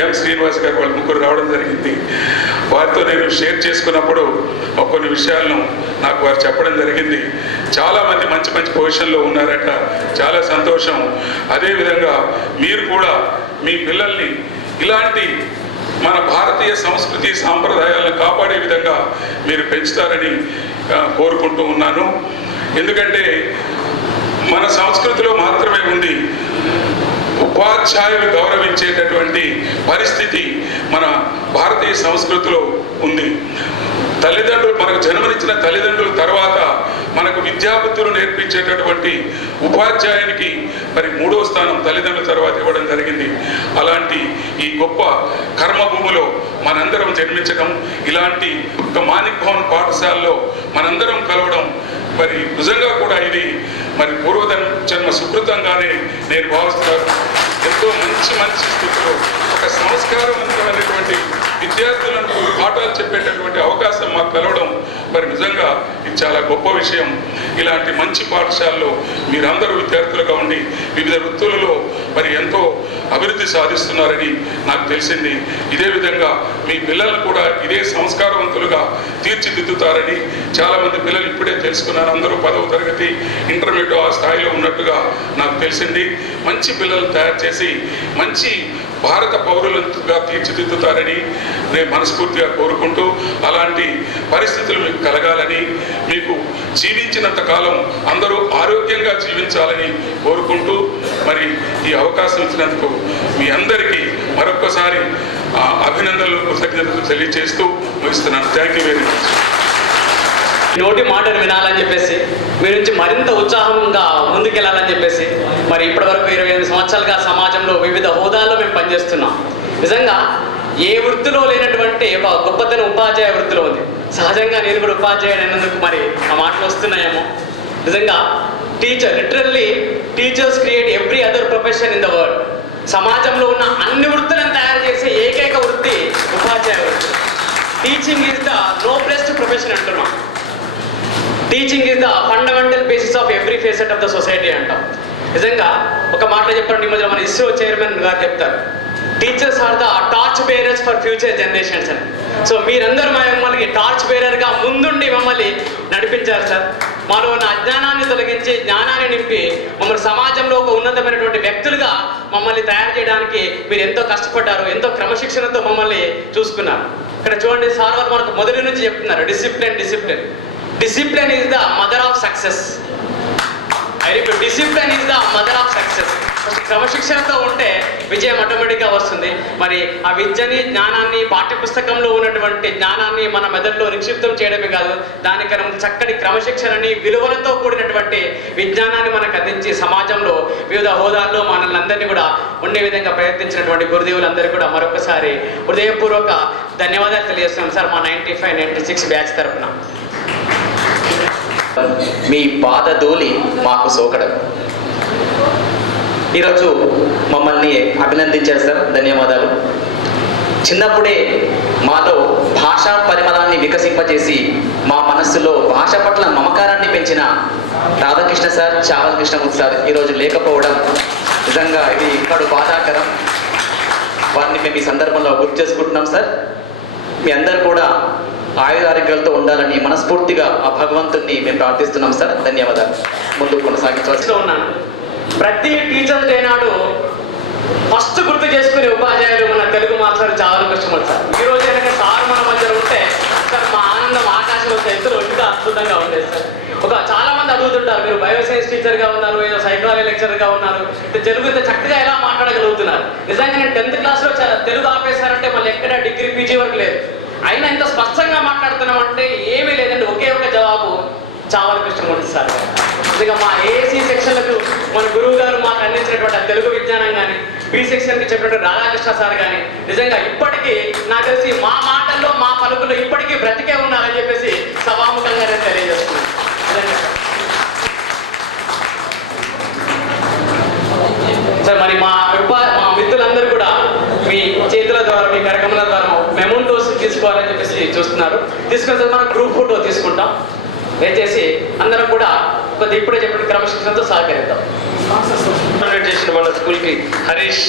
ఎం శ్రీనివాస్ గారు, వాళ్ళు ముగ్గురు రావడం జరిగింది. వారితో నేను షేర్ చేసుకున్నప్పుడు కొన్ని విషయాలను నాకు వారు చెప్పడం జరిగింది. చాలామంది మంచి మంచి పొజిషన్లో ఉన్నారట, చాలా సంతోషం. అదేవిధంగా మీరు కూడా మీ పిల్లల్ని ఇలాంటి మన భారతీయ సంస్కృతి సాంప్రదాయాలను కాపాడే విధంగా మీరు పెంచుతారని కోరుకుంటూ ఉన్నాను. ఎందుకంటే మన సంస్కృతిలో మాత్రమే ఉంది ఉపాధ్యాయులు గౌరవించేటటువంటి పరిస్థితి మన భారతీయ సంస్కృతిలో ఉంది. తల్లిదండ్రులు, మనకు జన్మనిచ్చిన తల్లిదండ్రుల తర్వాత మనకు విద్యాబుద్ధులు నేర్పించేటటువంటి ఉపాధ్యాయునికి మరి 3వ స్థానం తల్లిదండ్రుల తర్వాత ఇవ్వడం జరిగింది. అలాంటి ఈ గొప్ప కర్మభూమిలో మనందరం జన్మించడం, ఇలాంటి ఒక మాణిక్ భవన్ పాఠశాలలో మనందరం కలవడం మరి నిజంగా కూడా ఇది మరి పూర్వజన్మ సుకృతంగానే నేను భావిస్తున్నాను. ఎంతో మంచి స్థితిలో ఒక సంస్కారవంతమైనటువంటి విద్యార్థులను పాఠాలు చెప్పేటటువంటి అవకాశం మాకు కలవడం మరి నిజంగా ఇది చాలా గొప్ప విషయం. ఇలాంటి మంచి పాఠశాలలో మీరందరూ విద్యార్థులుగా ఉండి వివిధ వృత్తులలో మరి ఎంతో అభివృద్ధి సాధిస్తున్నారని నాకు తెలిసింది. ఇదే విధంగా మీ పిల్లలను కూడా ఇదే సంస్కారవంతులుగా తీర్చిదిద్దుతారని చాలామంది పిల్లలు ఇప్పుడే తెలుసుకున్నారు. అందరూ 10వ తరగతి, ఇంటర్మీడియట్ ఆ స్థాయిలో ఉన్నట్టుగా నాకు తెలిసింది. మంచి పిల్లలు తయారు చేసి మంచి భారత పౌరులుగా తీర్చిదిద్దుతారని నేను మనస్ఫూర్తిగా కోరుకుంటూ, అలాంటి పరిస్థితులు మీకు కలగాలని, మీకు జీవించినంత కాలం అందరూ ఆరోగ్యంగా జీవించాలని కోరుకుంటూ మరి ఈ అవకాశం ఇచ్చినందుకు మీ అందరికీ మరొక్కసారి అభినందనలు, కృతజ్ఞతలు తెలియజేస్తూ ముగిస్తున్నాను. Thank you very much. నోటి మాటను వినాలని చెప్పేసి, మీ నుంచి మరింత ఉత్సాహంగా ముందుకెళ్ళాలని చెప్పేసి మరి ఇప్పటివరకు 28 సంవత్సరాలుగా సమాజంలో వివిధ హోదాల్లో మేము పనిచేస్తున్నాం. నిజంగా ఏ వృత్తిలో లేనటువంటి ఒక గొప్పతనం ఉపాధ్యాయ వృత్తిలో ఉంది. సహజంగా నేను కూడా ఉపాధ్యాయుడు అయినందుకు మరి ఆ మాటలు వస్తున్నాయేమో. నిజంగా literally teachers create every other profession in the world. సమాజంలో ఉన్న అన్ని వృత్తులను తయారు చేసే ఏకైక వృత్తి ఉపాధ్యాయ వృత్తి. టీచింగ్ ఈజ్ ద నోబెస్ట్ ప్రొఫెషన్ అంటున్నాం. Teaching is the fundamental basis of every facet of the society అంటాం. నిజంగా ఒక మాటలో చెప్పండి, ఈ మధ్య మన ఇస్రో చైర్మన్ గారు చెప్తారు, teachers are the torch bearers for future generations అని. సో మీరందరూ మమ్మల్ని టార్చ్ బేరర్గా ముందుండి మమ్మల్ని నడిపించారు సార్. మాలో ఉన్న అజ్ఞానాన్ని తొలగించి జ్ఞానాన్ని నింపి మమ్మల్ని సమాజంలో ఒక ఉన్నతమైనటువంటి వ్యక్తులుగా మమ్మల్ని తయారు చేయడానికి మీరు ఎంతో కష్టపడ్డారు, ఎంతో క్రమశిక్షణతో మమ్మల్ని చూసుకున్నారు. ఇక్కడ చూడండి, సార్ వారు మనకు మొదటి నుంచి చెప్తున్నారు discipline. Discipline is the mother of success. I repeat, discipline is the mother of success. క్రమశిక్షణతో ఉంటే విజయం ఆటోమేటిక్గా వస్తుంది. మరి ఆ విద్యని, జ్ఞానాన్ని, పాఠ్యపుస్తకంలో ఉన్నటువంటి జ్ఞానాన్ని మన మెదడులో నిక్షిప్తం చేయడమే కాదు, దానికన్నా చక్కటి క్రమశిక్షణని, విలువలతో కూడినటువంటి విజ్ఞానాన్ని మనకు అందించి సమాజంలో వివిధ హోదాల్లో మనల్ని అందరినీ కూడా ఉండే విధంగా ప్రయత్నించినటువంటి గురుదేవులందరికీ కూడా మరొకసారి హృదయపూర్వక ధన్యవాదాలు తెలియజేస్తున్నాం సార్ మా 95-96 బ్యాచ్ తరఫున. మీ పాదధూళి మాకు సోకడం. ఈరోజు మమ్మల్ని అభినందించారు సార్, ధన్యవాదాలు. చిన్నప్పుడే మాలో భాషా పరిమళాన్ని వికసింపజేసి మా మనస్సులో భాష పట్ల మమకారాన్ని పెంచిన రాధాకృష్ణ సార్, చావల్ కృష్ణమూర్తి సార్ ఈరోజు లేకపోవడం నిజంగా ఇది కడు బాధాకరం. వారిని మేము ఈ సందర్భంలో గుర్తు చేసుకుంటున్నాం సార్. మీ అందరు కూడా ఆయురారోగ్యాలతో ఉండాలని మనస్ఫూర్తిగా ఆ భగవంతుడిని మేము ప్రార్థిస్తున్నాం సార్. ధన్యవాదాలు. ముందుకు కొనసాగించవచ్చు. ఉన్నాను. ప్రతి టీచర్ డే నాడు ఫస్ట్ గుర్తు చేసుకునే ఉపాధ్యాయులు మన తెలుగు మాస్టర్ చాలా కష్టపడి సార్. ఈ రోజు కనుక సార్ మన మధ్య ఉంటే సార్ మా ఆనందం ఆకాశంలో ఎత్తులో ఇంకా అద్భుతంగా ఉండేది సార్. చాలా మంది అడుగుతుంటారు, మీరు బయోసైన్స్ టీచర్గా ఉన్నారు, ఏదో సైకాలజీ లెక్చర్గా ఉన్నారు, తెలుగు ఇంత చక్కగా ఎలా మాట్లాడగలుగుతున్నారు? నిజంగా నేను 10th క్లాస్లో తెలుగు ఆపేశారంటే మళ్ళీ ఎక్కడ డిగ్రీ పీజీ వరకు లేదు. అయినా ఇంత స్పష్టంగా మాట్లాడుతున్నామంటే ఏమీ లేదండి, ఒకే ఒక జవాబు, చాలా కష్టపడుతుంది సార్. నిజంగా మా ఏసీ సెక్షన్లకు మన గురువు గారు మాకు అందించినటువంటి తెలుగు విజ్ఞానం కానీ, బి సెక్షన్కి చెప్పినటువంటి రాధాకృష్ణ సార్ కానీ నిజంగా ఇప్పటికీ నాకు తెలిసి మా మాటల్లో మా పలుకుల్లో ఇప్పటికీ బ్రతికే ఉన్నారని చెప్పేసి సభాముఖంగా నేను తెలియజేస్తున్నాను. సార్ మరి మా మిత్రులందరూ కూడా మీ చేతుల ద్వారా మీ కార్యక్రమాల ద్వారా మెమోంటోస్ తీసుకోవాలని చెప్పేసి చూస్తున్నారు. తీసుకున్న తర్వాత మనం గ్రూప్ ఫోటో తీసుకుంటాం. దయచేసి అందరం కూడా కొద్దిగా ఇప్పుడే చెప్పిన క్రమశిక్షణతో సహకరిద్దాం. చేసిన మన స్కూల్కి హరీష్,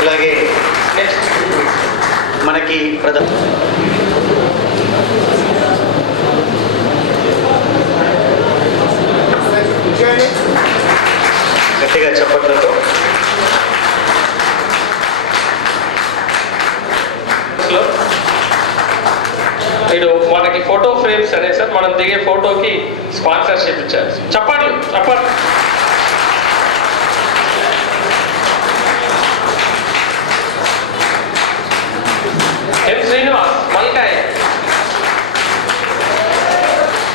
అలాగే మనకి గట్టిగా చెప్పట్లతో మీరు మనకి ఫోటో ఫ్రేమ్స్ అనే సార్ మనం దిగే ఫోటోకి స్పాన్సర్షిప్ ఇచ్చారు. చెప్పండి చెప్పండి. ఎం శ్రీనివాస్ మల్కాయ్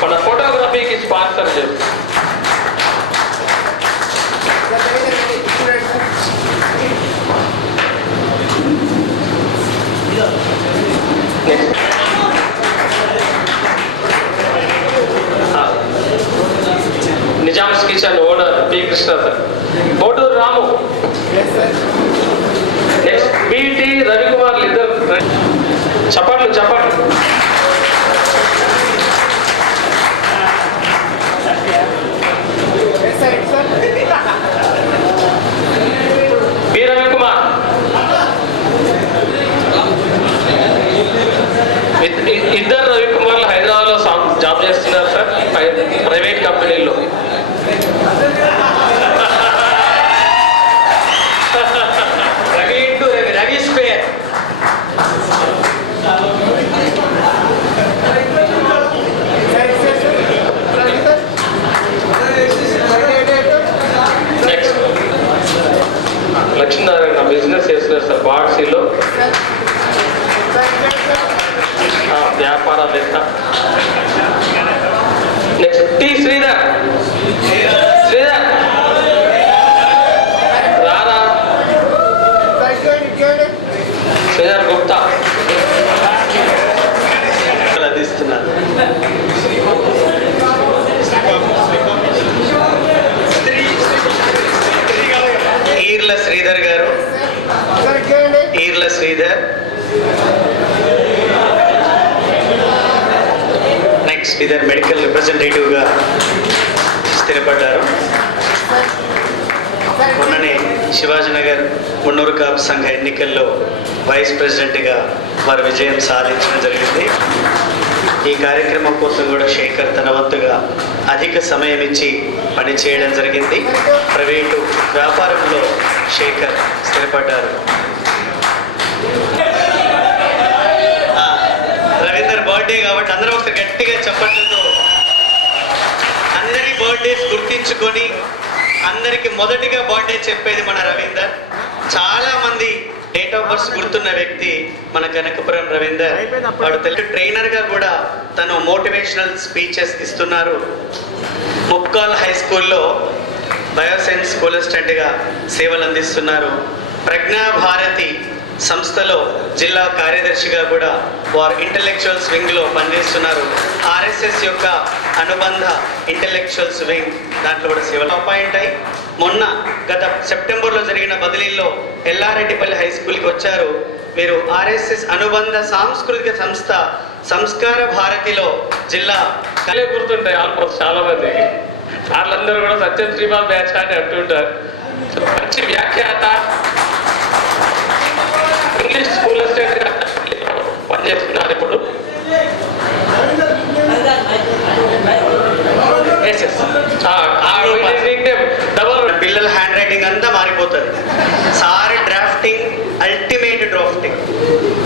మన ఫోటోగ్రఫీకి స్పాన్సర్ చేస్తారు. Nizam's kitchen owner P Krishna sir. Boturu Ramu, next BT Ravikumar ఇద్దరు. చప్పట్లు చప్పట్లు. పి రవికుమార్, ఇద్దరు రవికుమార్లు హైదరాబాద్లో జాబ్ చేస్తున్నారు సార్, ప్రైవేట్ కంపెనీల్లో. Ravi square. Next Lakshminarayana business చేస్తున్నారు సార్ బాడ్సీలో, వ్యాపారావేత్త. Next T Sridhar. శ్రీధర్ రారా. శ్రీధర్ గుప్తా అందిస్తున్నారు. ఈర్ల శ్రీధర్ గారు, ఈర్ల శ్రీధర్. నెక్స్ట్ శ్రీధర్ మెడికల్ రిప్రజెంటేటివ్గా స్థిరపడ్డారు. మొన్ననే శివాజీనగర్ మున్నూరు కాపు సంఘ ఎన్నికల్లో వైస్ ప్రెసిడెంట్గా వారు విజయం సాధించడం జరిగింది. ఈ కార్యక్రమం కోసం కూడా శేఖర్ తన వంతుగా అధిక సమయం ఇచ్చి పనిచేయడం జరిగింది. ప్రైవేటు వ్యాపారంలో శేఖర్ స్థిరపడ్డారు. రవీందర్ బర్త్డే కాబట్టి అందరూ ఒక గట్టిగా చెప్పట్లతో అందరి బర్త్డేస్ గుర్తించుకొని అందరికి మొదటిగా బర్త్డే చెప్పేది మన రవీందర్. చాలా మంది డేట్ ఆఫ్ బర్త్ గుర్తున్న వ్యక్తి మన కనకపురం రవీందర్. వాడు తెలుగు ట్రైనర్గా కూడా తను మోటివేషనల్ స్పీచెస్ ఇస్తున్నారు. ముక్కాల్ హై స్కూల్లో బయోసైన్స్ స్కూల్ అసిస్టెంట్గా సేవలు అందిస్తున్నారు. ప్రజ్ఞాభారతి సంస్థలో జిల్లా కార్యదర్శిగా కూడా వారు ఇంటెలెక్చువల్స్ వింగ్లో పనిచేస్తున్నారు. ఆర్ఎస్ఎస్ యొక్క అనుబంధ ఇంటెలెక్చువల్స్ వింగ్ దాంట్లో కూడా సేవలు అపాయింట్ అయి మొన్న గత సెప్టెంబర్లో జరిగిన బదిలీల్లో ఎల్లారెడ్డిపల్లి హై స్కూల్కి వచ్చారు. వీరు ఆర్ఎస్ఎస్ అనుబంధ సాంస్కృతిక సంస్థ సంస్కార భారతిలో జిల్లా గుర్తుంటాయి ఆల్మోస్ట్ చాలా మంది. వాళ్ళందరూ కూడా సత్యం శ్రీమాన్ బ్యాచ్ అని అంటుంటారు. మంచి వ్యాఖ్యాత, ఇంగ్లీష్ స్కూల్ అసిస్టెంట్గా పనిచేస్తున్నారు ఇప్పుడు. పిల్లల హ్యాండ్ రైటింగ్ అంతా మారిపోతుంది. సార్ డ్రాఫ్టింగ్ అల్టిమేట్ డ్రాఫ్టింగ్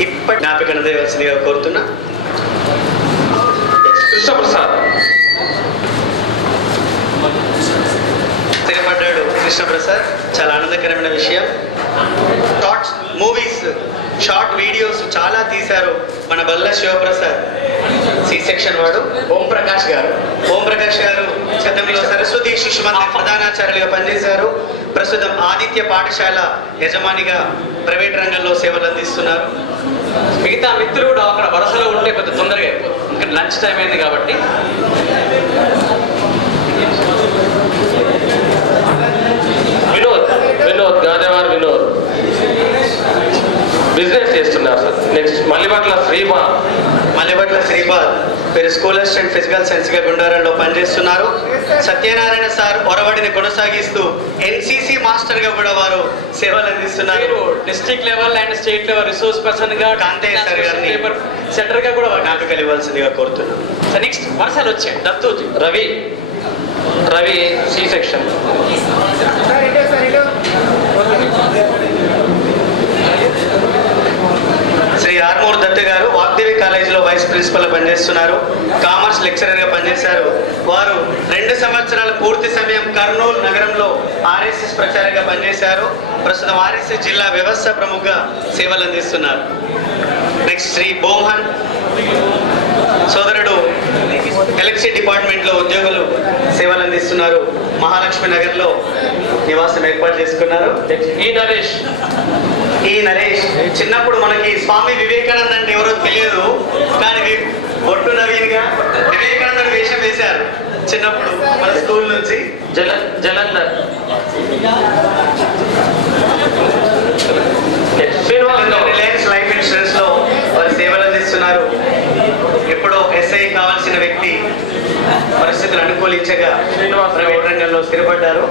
ఇప్పటి జ్ఞాపికను దేవలసిందిగా కోరుతున్నా. కృష్ణప్రసాద్ స్థిరపడ్డాడు. కృష్ణప్రసాద్ చాలా ఆనందకరమైన విషయం. షార్ట్స్ మూవీస్, షార్ట్ వీడియోస్ చాలా తీశారు మన బల్లా శివప్రసాద్, సి సెక్షన్ వాడు. ఓం ప్రకాష్ గారు గతంలో సరస్వతి శిశు మందిర్ ప్రధానాచార్యులుగా పనిచేశారు. ప్రస్తుతం ఆదిత్య పాఠశాల యజమానిగా ప్రైవేట్ రంగంలో సేవలు అందిస్తున్నారు. మిగతా మిత్రులు కూడా అక్కడ వరుసలో ఉంటే కొంచెం తొందరగా అయిపోతుంది, ఇంకా లంచ్ టైం అయింది కాబట్టి. వినోద్ గాదేవార్ వినోద్ బిజినెస్ చేస్తున్నారు సార్. నెక్స్ట్ మల్లిపట్ల శ్రీపాద్ వీరు స్కూల్ అసిస్టెంట్ ఫిజికల్ సైన్స్ గా గుండారంలో పనిచేస్తున్నారు. సత్యనారాయణ సార్ ఒరవడిని కొనసాగిస్తూ ఎన్సిసి మాస్టర్ గా కూడా వారు సేవలు అందిస్తున్నారు. District level and state level resource person గా కాంతయ్య సార్ గారిని సెంటర్ గా కూడా జ్ఞాపికలు ఇవ్వాల్సిందిగా కోరుతున్నాం. నెక్స్ట్ వరుసలు వచ్చాయి. దత్తూజీ రవి సి సెక్షన్. శ్రీ ఆర్మూర్ దత్ గారు వాగ్దేవి కాలేజీలో వైస్ ప్రిన్సిపల్ పనిచేస్తున్నారు. కామర్స్ లెక్చరర్ గా పనిచేశారు. వారు 2 సంవత్సరాల పూర్తి సమయం కర్నూలు నగరంలో ఆర్ఎస్ఎస్ ప్రచారంగా పనిచేశారు. ప్రస్తుతం ఆర్ఎస్ఎస్ జిల్లా వ్యవస్థ ప్రముఖ సేవలు అందిస్తున్నారు. నెక్స్ట్ శ్రీ బోహన్ సోదరుడు ఎలక్ట్రిసిటీ డిపార్ట్మెంట్ లో ఉద్యోగులు సేవలు అందిస్తున్నారు. మహాలక్ష్మి నగర్ లో నివాసం ఏర్పాటు చేసుకున్నారు. ఈ నరేష్ చిన్నప్పుడు మనకి స్వామి వివేకానంద అంటే ఎవరో తెలియదు, కానీ బొట్టు నవీన్ గా వివేకానందుడు వేషం వేశారు చిన్నప్పుడు మన స్కూల్ నుంచి. జలంధర్ రిలయన్స్ లైఫ్ ఇన్సూరెన్స్ లో వారు సేవలు అందిస్తున్నారు. ఎప్పుడో ఎస్ఐ కావాల్సిన వ్యక్తి పరిస్థితులు అనుకూలించగా ప్రైవేట్ రంగంలో స్థిరపడ్డారు.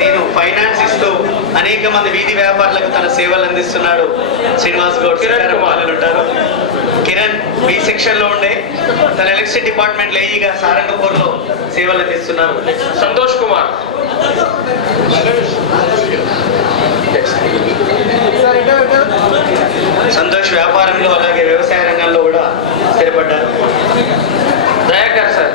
నేను ఫైనాన్స్ ఇస్తూ అనేక మంది వీధి వ్యాపారులకు తన సేవలు అందిస్తున్నాడు. శ్రీనివాస్ గౌడ్ వాళ్ళు ఉంటారు. కిరణ్ బి సెక్షన్ లో ఉండే తన ఎలక్ట్రిసిటీ డిపార్ట్మెంట్ లో ఏఈగా సారంగపూర్ లో సేవలు అందిస్తున్నారు. సంతోష్ కుమార్ వ్యాపారంలో అలాగే వ్యవసాయ రంగంలో కూడా స్థిరపడ్డారు. దయాకర్ సార్.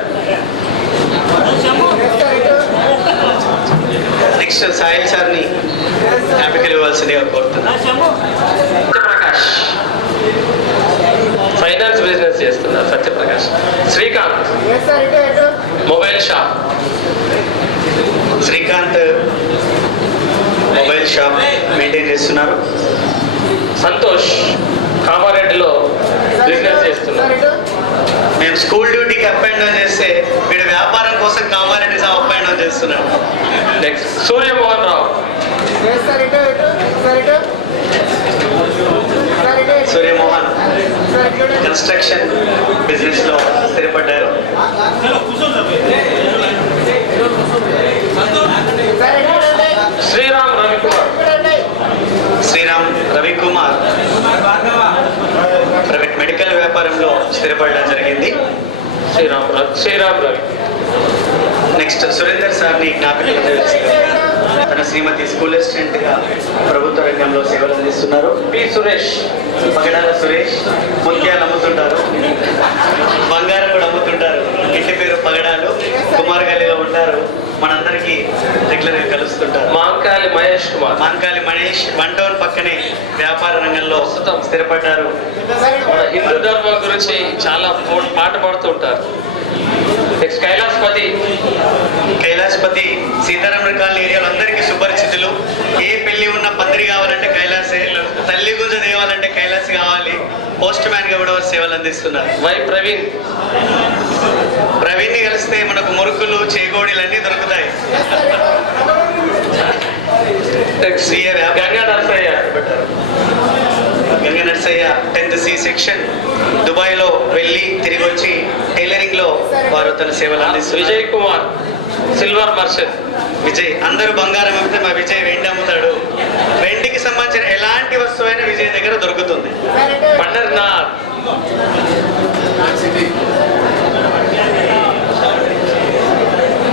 నెక్స్ట్ సాయిల్ సార్ని జ్ఞాపికలు ఇవ్వాల్సిందిగా కోరుతున్నాను. సత్యప్రకాష్ ఫైనాన్స్ బిజినెస్ చేస్తున్నారు. Satya Prakash. Srikanth mobile shop. Srikanth mobile shop maintain చేస్తున్నారు. సంతోష్ కామారెడ్డిలో బిజినెస్ చేస్తున్నారు. మేము స్కూల్ డ్యూటీకి అప్ అండ్ డౌన్ చేస్తే వీడు వ్యాపారం కోసం Kamareddy sir up and down చేస్తున్నాడు. నెక్స్ట్ సూర్యమోహన్ రావు. సూర్యమోహన్ కన్స్ట్రక్షన్ బిజినెస్ లో స్థిరపడ్డారు. శ్రీరామ్ రవికుమార్ ప్రైవేట్ మెడికల్ వ్యాపారంలో స్థిరపడడం జరిగింది. శ్రీరామ్ రవి. నెక్స్ట్ సురేందర్ సార్ని జ్ఞాపికలు తన శ్రీమతి స్కూల్ అసిస్టెంట్ గా ప్రభుత్వ రంగంలో సేవలు అందిస్తున్నారు. పి సురేష్. పగడాల సురేష్ ముత్యాలు అమ్ముతుంటారు, బంగారం కూడా అమ్ముతుంటారు. ఇంటి పేరు పగడాలు, కుమార్ గల్లీలో ఉంటారు. మనందరికీ రెగ్యులర్ గా కలుస్తుంటారు. మాంకాలి మహేష్ కుమార్. మాంకాలి మహేష్ 1 టౌన్ పక్కనే వ్యాపార రంగంలో స్థిరపడ్డారు. మన హిందూ ధర్మం గురించి చాలా పాట పాడుతుంటారు. నెక్స్ట్ కైలాసపతి సీతారామన్ కాలనీ ఏరియాలో అందరికీ సుపరిచితులు. ఏ పెళ్లి ఉన్న పందిరి కావాలంటే కైలాసే, తల్లి గుంజ దేవాలంటే కైలాస్ కావాలి. పోస్ట్ మ్యాన్ గా కూడా సేవలు అందిస్తున్నారు. వై ప్రవీణ్. ప్రవీణ్ ని కలిస్తే మనకు మురుకులు చేగోడీలు అన్ని దొరుకుతాయి. Ganga Narasayya. Ganga Narasayya 10th C section Dubai లో వెళ్ళి తిరిగి వచ్చి టైలరింగ్ టైలరింగ్ లో వారు తన సేవలు అందిస్తున్నారు. Vijay Kumar silver merchant. విజయ్, అందరూ బంగారం అమ్మితే మా విజయ్ వెండి అమ్ముతాడు. వెండికి సంబంధించిన ఎలాంటి వస్తువైనా విజయ్ దగ్గర దొరుకుతుంది. పండర్నాథ్.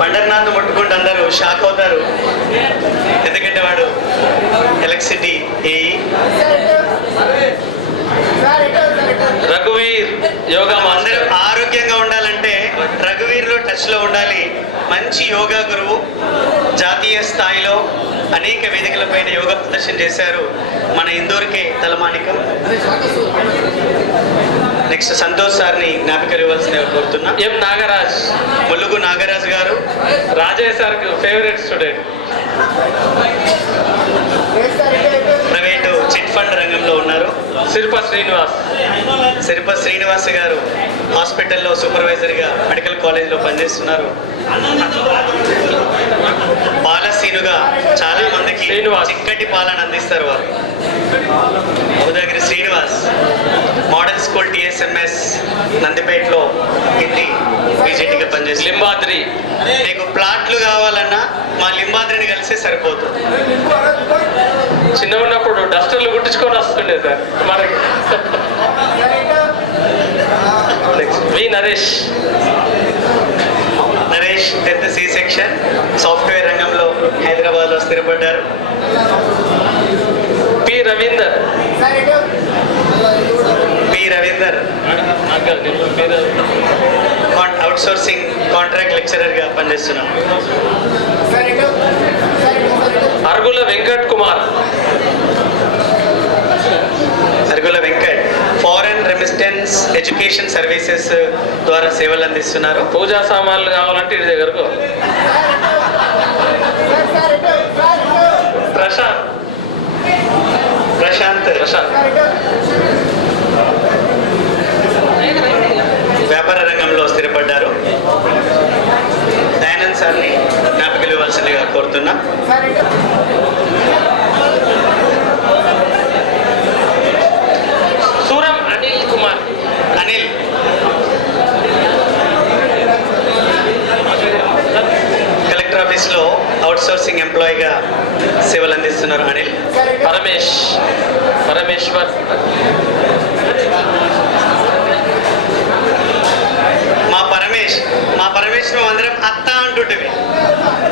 పండర్నాథ్ ముట్టుకుంటే అందరూ షాక్ అవుతారు, ఎందుకంటే వాడు ఎలక్ట్రిసిటీ రఘువీర్ యోగా అందరూ ఆరోగ్యంగా ఉండాలంటే రఘువీర్లో టచ్ లో ఉండాలి. మంచి యోగా గురువు, జాతీయ స్థాయిలో అనేక వేదికలపైన యోగా ప్రదర్శన చేశారు. మన ఇందూరుకే తలమానికం. నెక్స్ట్ సంతోష్ సార్ని జ్ఞాపికలు ఇవ్వాల్సిందిగా కోరుతున్నా. ఎం నాగరాజ్. ములుగు నాగరాజ్ గారు Rajaiah sir favourite student. Private chit fund రంగంలో ఉన్నారు. శిల్ప శ్రీనివాస్. శిల్ప శ్రీనివాస్ గారు హాస్పిటల్లో సూపర్వైజర్గా మెడికల్ కాలేజ్లో పనిచేస్తున్నారు. పాలసీనుగా చాలా మందికి చిక్కటి పాలన అందిస్తారు వారు. Udayagiri Srinivas model school TSMS నందిపేటలో హిందీ బీజేటీగా పనిచేస్తారు. లింబాద్రి. మీకు ప్లాట్లు కావాలన్నా మా లింబాద్రిని కలిసే సరిపోతుంది. చిన్న ఉన్నప్పుడు డస్టర్లు గుట్టించుకొని వస్తుండే సార్ మనకి. V Naresh. Naresh 10th C section software రంగంలో హైదరాబాద్ లో స్థిరపడ్డారు. P Ravinder. Out sourcing contract lecturer గా పనిచేస్తున్నాం. Arugula Venkat Kumar. Arugula Venkat foreign remittance education services ద్వారా సేవలు అందిస్తున్నారు. పూజా సామాన్లు కావాలంటే ఇంటి దగ్గరకు. ప్రశాంత్. వ్యాపార రంగంలో స్థిరపడ్డారు. దయానంద్ సార్ని జ్ఞాపకలు ఇవ్వాల్సిందిగా కోరుతున్నా. సూరం అనిల్ కుమార్. అనిల్ కలెక్టర్ ఆఫీస్ లో అవుట్ సోర్సింగ్ ఎంప్లాయీగా సేవలు అందిస్తున్నారు. అనిల్. పరమేశ్వర్. మా పరమేష్ అందరం అత్త అంటుంటేవి,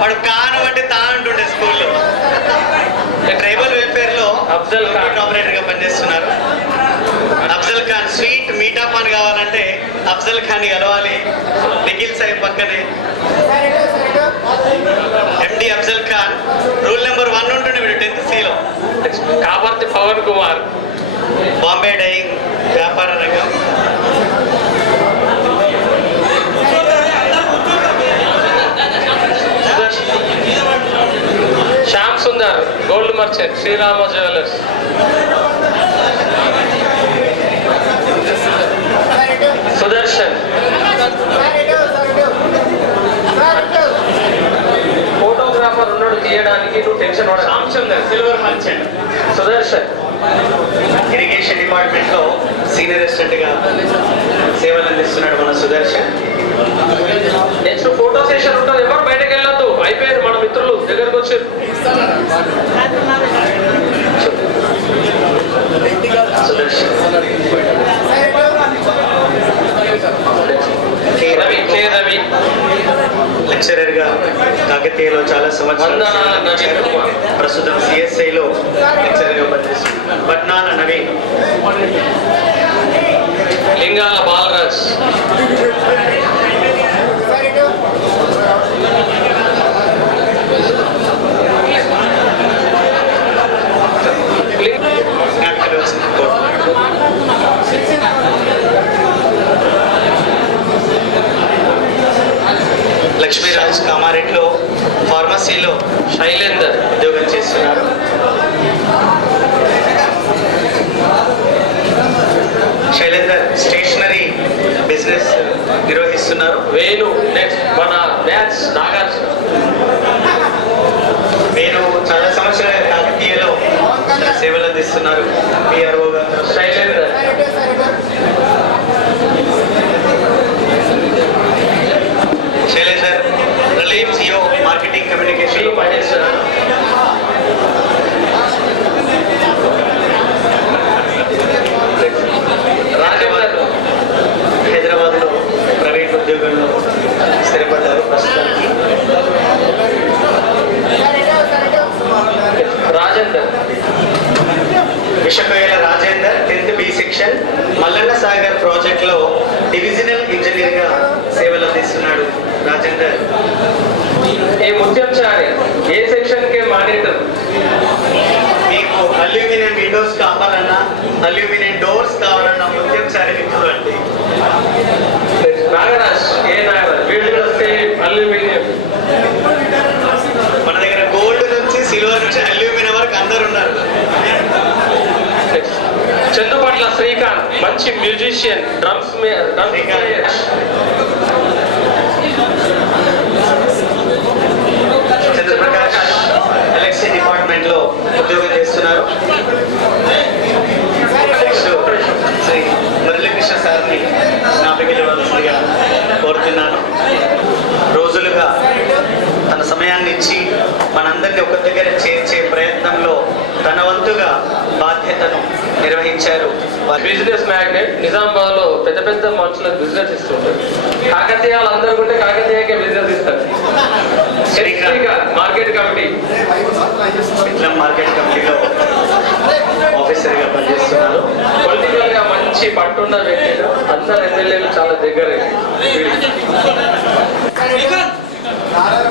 వాడు కాను అంటే తా అంటుండే స్కూల్లో. ట్రైబల్ వెల్ఫేర్ లో అఫ్జల్ ఖాన్ ఆపరేటర్ గా పనిచేస్తున్నారు. అఫ్జల్ ఖాన్ స్వీట్ మీఠా పాన్ కావాలంటే అఫ్జల్ ఖాన్ కలవాలి. నిఖిల్ సాహిబ్ పక్కనే MD Afzal Khan. Rule number 1 ఉంటుండే వీడు 10th C లో. కాపర్తి పవన్ కుమార్. బాంబే డైయింగ్ వ్యాపార రంగం. Shyam Sundar gold merchant Srirama jewellers. Sudarshan. Photographer ఉన్నాడు తీయడానికి, నువ్వు టెన్షన్ పడ. Shyam Sundar silver merchant. Sudarshan irrigation department లో సీనియర్ అసిస్టెంట్ గా సేవలు అందిస్తున్నాడు మన సుదర్శన్. నెక్స్ట్ ఫోటో సెషన్ ఉంటుంది, ఎవరు బయటకు వెళ్ళొద్దు. అయిపోయారు మన మిత్రులు దగ్గరకు వచ్చారు. సుదర్శన్. రవి లెక్చరర్ గా కాకతీయలో చాలా సంవత్సరాలు, ప్రస్తుతం CSI లో లెక్చరర్ గా పనిచేస్తున్నారు. పట్నాల నవీన్. లింగాల బాలరాజ్. లక్ష్మీరాజ్ కామారెడ్డిలో ఫార్మసీలో శైలేందర్ ఉద్యోగం చేస్తున్నారు. శైలేందర్ స్టేషనరీ బిజినెస్ నిర్వహిస్తున్నారు. వేణు నెక్స్ట్ మన బ్యాచ్ నాగార్జున. వేణు చాలా సంవత్సరాల కాకతీయలో సేవలు అందిస్తున్నారు. PRO గా. శైలేందర్. మహేష్ మహేష్ రాజేందర్ హైదరాబాద్లో ప్రైవేట్ ఉద్యోగంలో స్థిరపడ్డారు ప్రస్తుతానికి. Rajender Vishakoyala Rajender 10th B section Mallanna Sagar ప్రాజెక్ట్లో డివిజనల్ ఇంజనీర్గా సేవలు అందిస్తున్నాడు. Rajender A Mutyam Chari A section కే మానిటర్ మీకు అల్యూమినియం విండోస్ కావాలన్నా అల్యూమినియం డోర్స్ కావాలన్నా ముత్యం సారి మిత్రులు అండి. నాగరాజ్ ఏ నాగరాజ్ వీళ్ళు వస్తే అల్యూమినియం మన దగ్గర గోల్డ్ నుంచి సిల్వర్ నుంచి అల్యూమినియం వరకు అందరు ఉన్నారు. చందుపట్ల శ్రీకాంత్ మంచి musician drums Chandra Prakash election department లో ఉద్యోగం చేస్తున్నారు. నెక్స్ట్ శ్రీ మురళీకృష్ణ సార్ని జ్ఞాపకం ఇవ్వాల్సిందిగా కోరుతున్నాను. రోజులుగా తన సమయాన్ని ఇచ్చి మనందరినీ ఒక దగ్గర చేర్చే ప్రయత్నంలో తన వంతుగా బాధ్యతను నిర్వహించారు. బిజినెస్ మ్యాగ్నెట్ నిజామాబాద్ లో పెద్ద పెద్ద మనుషులకు బిజినెస్ ఇస్తుంటారు. కాకతీయాలు అందరూ ఉంటే కాకతీయకే బిజినెస్ ఇస్తారు. మార్కెట్ కమిటీ మార్కెట్ కమిటీలో ఆఫీసర్ గా పనిచేస్తున్నారు. పొలిటికల్ గా మంచి పట్టున్న వ్యక్తిగా అందరు ఎమ్మెల్యేలు చాలా దగ్గర.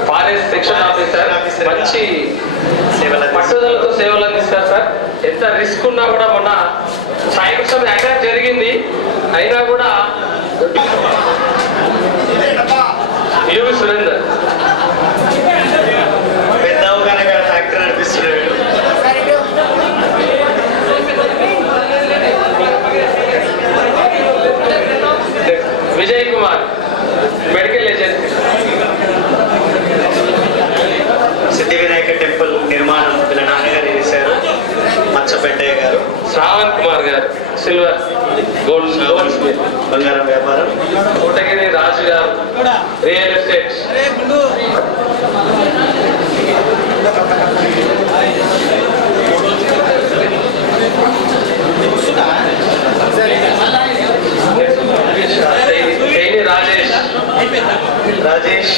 ఫారెస్ట్ సెక్షన్ ఆఫీసర్ మంచి పట్టుదలతో సేవలు అందిస్తారు సార్. ఎంత రిస్క్ ఉన్నా కూడా మొన్న సైబర్ అటాక్ జరిగింది అయినా కూడా యువి సురేందర్ పెద్ద అవగాహనగా ఫ్యాక్టరీ నడిపిస్తున్నాడు. Vijay Kumar medical agent. సిద్ధి వినాయక టెంపుల్ నిర్మాణం వీళ్ళ నాన్నగారు చేశారు. మచ్చపెట్టయ్య గారు. శ్రావణ్ కుమార్ గారు సిల్వర్ గోల్డ్ బంగారం వ్యాపారం. కోటగిరి రాజు గారు రియల్ ఎస్టేట్. రాజేష్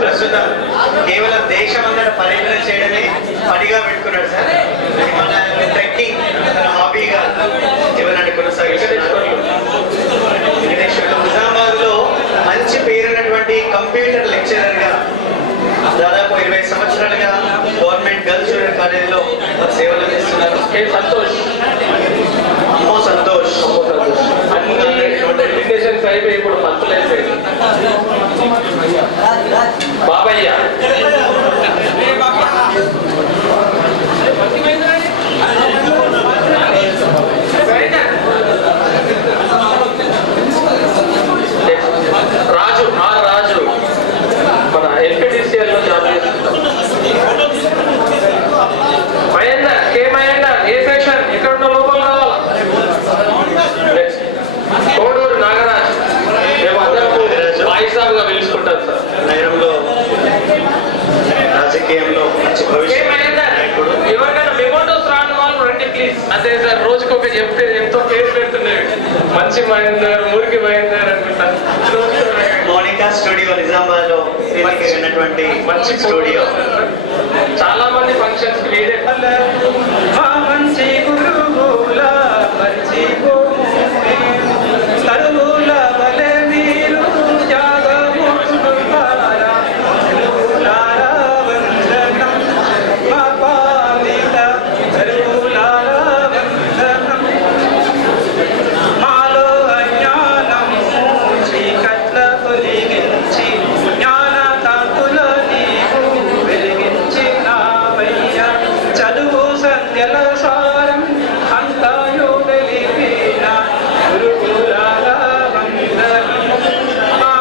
ప్రస్తుతం కేవలం దేశమంతటా పర్యటన చేయడమే పనిగా పెట్టుకున్నాడు సార్. మన ట్రెక్కింగ్ తన హాబీగా జీవనాన్ని కొనసాగిస్తున్నారు. నిజామాబాద్ లో మంచి పేరున్నటువంటి కంప్యూటర్ లెక్చరర్ గా దాదాపు 20 సంవత్సరాలుగా గవర్నమెంట్ గర్ల్స్ జూనియర్ కాలేజీలో సేవలు అందిస్తున్నారు. సంతోష్ అమ్మో సంతోష్ ఎడ్యుకేషన్ అయిపోయి ఇప్పుడు పంతులు అయిపోయింది. బాబయ్య రాజు రాజు మన ఎల్పిడిసిఎల్ లో జాబ్ చేస్తున్నాం. మహేందర్ కే మహేందర్ ఏ సెక్షన్ ఎక్కడ ఉన్న లోపల కావాలా. కోడూరు నాగరాజ్ మేము అందరూ వాయిసాబుగా పిలుచుకుంటాం సార్. నగరంలో రాజకీయంలో మంచి ఎవరికైనా మెమోటోస్ రాని వాళ్ళు రండి ప్లీజ్. అదే సార్ రోజుకొక చెప్తే ఎంతో పేరు పెడుతున్నాయి. మంచి మహేందర్ మురికి మహేందర్ అనుకుంటా. మోనికా స్టూడియో నిజామాబాద్ లో ఉన్నటువంటి మంచి స్టూడియో. చాలా మంది ఫంక్షన్స్ కి వీడే మంచి గురువుల మంచి తరువుల వలె మీరు మాలో అజ్ఞానం చీకట్ల తొలగించి జ్ఞాన కాంతుల నీవు వెలిగించినావయ్య. చదువు సంధ్యల సారం అంతాయో వెలిగిన గురుకులాల వందనం. మా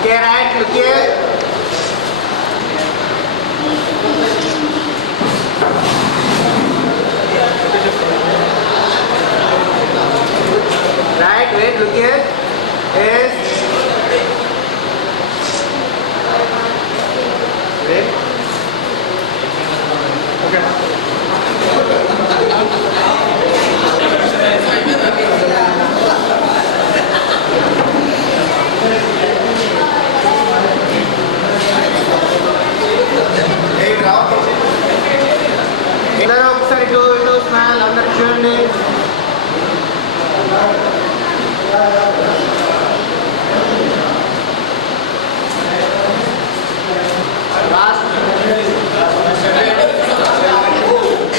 Okay, right, look here. Right, wait, look here. Yes. Wait. Okay. అందరూ ఒకసారి ఇటు స్మైల్ అందరు చూడండి.